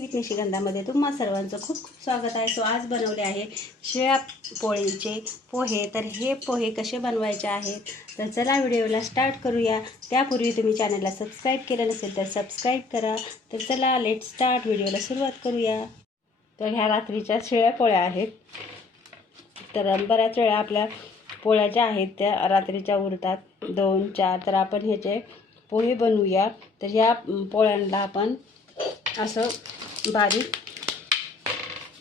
निशिगंधामध्ये तुम्हा सर्वांचं खूप खूप स्वागत आहे. सो आज बनवले आहे शिळ्या पोळीचे पोहे. तर हे पोहे कसे बनवायचे आहेत? तर चला व्हिडिओला स्टार्ट करूया. त्यापूर्वी तुम्ही चॅनलला सबस्क्राईब केलं नसेल तर सबस्क्राईब करा. तर चला लेट स्टार्ट व्हिडिओला सुरुवात करूया. तर ह्या रात्रीच्या शिळ्या पोळ्या आहेत. तर बऱ्याच वेळा आपल्या पोळ्या ज्या आहेत त्या रात्रीच्या उरतात. दोन चार. तर आपण ह्याचे पोहे बनवूया. तर ह्या पोळ्यांना आपण असं बारीक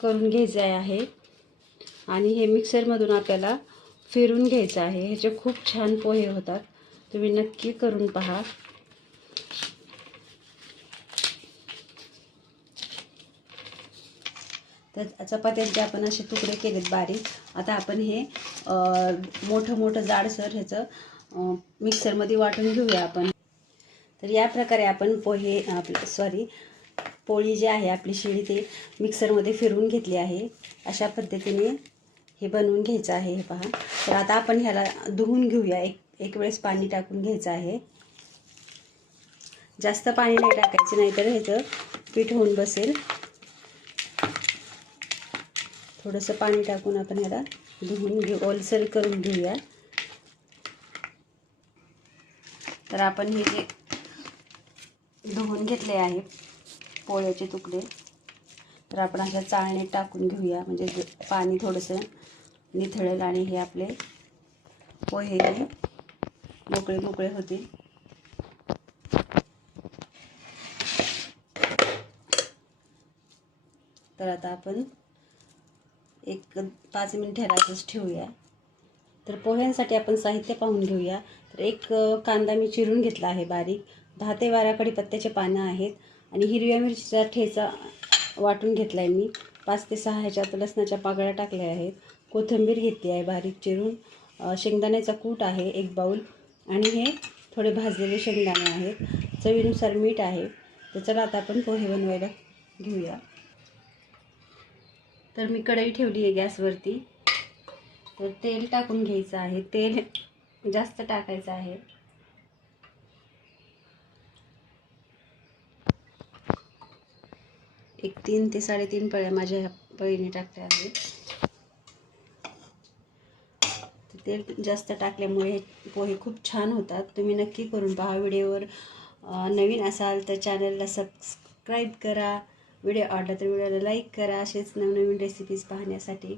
करून घ्यायचं आहे. आणि हे मिक्सरमधून आपल्याला फिरून घ्यायचं आहे. ह्याचे खूप छान पोहे होतात. तुम्ही नक्की करून पहा. तर चपात्यांचे आपण असे तुकडे केलेत बारीक आता आपण हे मोठं मोठं जाडसर ह्याचं मिक्सरमध्ये वाटून घेऊया आपण. तर या प्रकारे आपण पोहे आपले सॉरी पोळी जी आहे आपली शिळी ते मिक्सरमध्ये फिरवून घेतली आहे. अशा पद्धतीने हे बनवून घ्यायचं आहे हे पहा. तर आता आपण ह्याला धुवून घेऊया. एक एक वेळेस पाणी टाकून घ्यायचं आहे. जास्त पाणी नाही टाकायचं नाहीतर ह्याचं पीठ होऊन बसेल. थोडंसं पाणी टाकून आपण ह्याला धुवून घेऊ ओलसर करून घेऊया. तर आपण हे जे धुवून घेतले आहे पोळ्याचे तुकडे. तर आपण अशा चाळणीत टाकून घेऊया. म्हणजे पाणी थोडंसं निथळेल आणि हे आपले पोहे मोकळे मोकळे होतील. तर आता आपण एक पाच मिनिट ह्यालाच ठेवूया. तर पोह्यांसाठी आपण साहित्य पाहून घेऊया. तर एक कांदा मी चिरून घेतला आहे बारीक. दहा ते बारा कडीपत्त्याचे पानं आहेत. आणि हिरव्या मिरचीचा ठेचा वाटून घेतला आहे मी. पाच ते सहा ह्याच्यात लसणाच्या पाकळ्या टाकल्या आहेत. कोथिंबीर घेतली आहे बारीक चिरून. शेंगदाण्याचा कूट आहे एक बाऊल आणि हे थोडे भाजलेले शेंगदाणे आहेत. चवीनुसार मीठ आहे. तर चला आता आपण पोहे बनवायला घेऊया. तर मी कढई ठेवली आहे गॅसवरती. तर तेल टाकून घ्यायचं आहे. तेल जास्त टाकायचं आहे. एक तीन ते साडेतीन पळ्या माझ्या ह्या पळीने टाकल्या आहेत. तेल जास्त टाकल्यामुळे हे पोहे खूप छान होतात. तुम्ही नक्की करून पहा व्हिडिओवर. नवीन असाल तर चॅनलला सबस्क्राईब करा. व्हिडिओ आवडला तर व्हिडिओला लाईक करा. असेच नवनवीन रेसिपीज पाहण्यासाठी.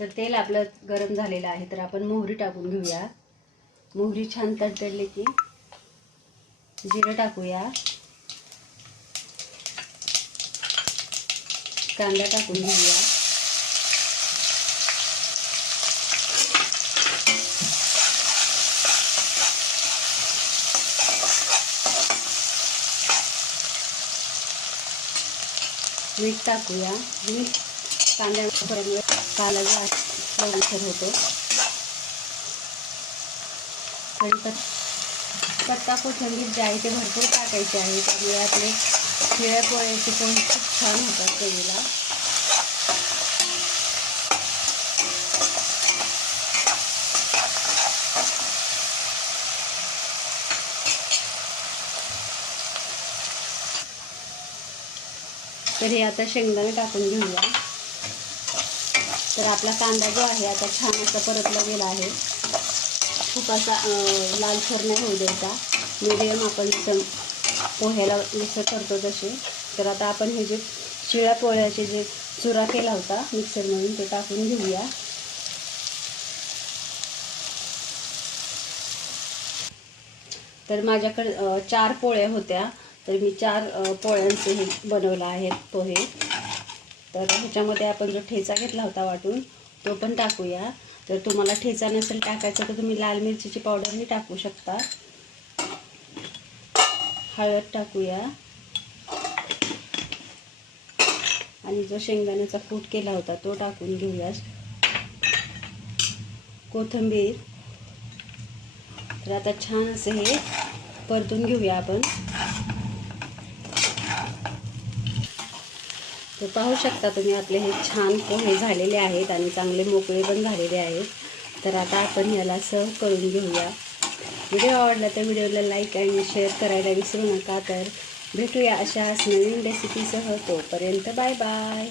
तर तेल आपलं गरम झालेलं आहे. तर आपण मोहरी टाकून घेऊया. मोहरी छान तडतडली की जिरं टाकूया. कांदा टाकून घेऊया. मीठ टाकूया. मीठ कांद्यामुळे कांदा लवकर होतो. आणि पत्ता कोथिंबीर जे आहे ते भरपूर टाकायचे आहे त्यामुळे आपले शिळ्या पोळ्याचे पण खूप छान होतात चवीला. तर हे आता शेंगदाणे टाकून घेऊया. तर आपला कांदा जो आहे आता छान असा परतला गेला आहे. खूप असा अं, लालसर नाही होऊ द्यायचा मिडियम आपण पोह्याला मिक्सर करतो जसे तर आता आपण हे जे शिळ्या पोळ्याचे जे चुरा केला होता मिक्सरमधून ते टाकून घेऊया. तर माझ्याकडे चार पोळ्या होत्या. तर मी चार पोळ्यांचे हे बनवलं आहेत पोहे. तर ह्याच्यामध्ये आपण जो ठेचा घेतला होता वाटून तो पण टाकूया. तर तुम्हाला ठेचा नसेल टाकायचा तर तुम्ही लाल मिरचीची पावडरही टाकू शकता. हळद टाकूया. आणि जो शेंगदाण्याचा कूट केला होता तो टाकून घेऊया कोथिंबीर. तर आता छान असं हे परतून घेऊया आपण. तर पाहू शकता तुम्ही आपले हे छान पोहे झालेले आहेत आणि चांगले मोकळे पण झालेले आहेत. तर आता आपण ह्याला सर्व करून घेऊया. व्हिडिओ आवडला तर व्हिडिओला लाईक आणि शेअर करायला विसरू नका. तर भेटूया अशाच नवीन रेसिपीसह तोपर्यंत बाय बाय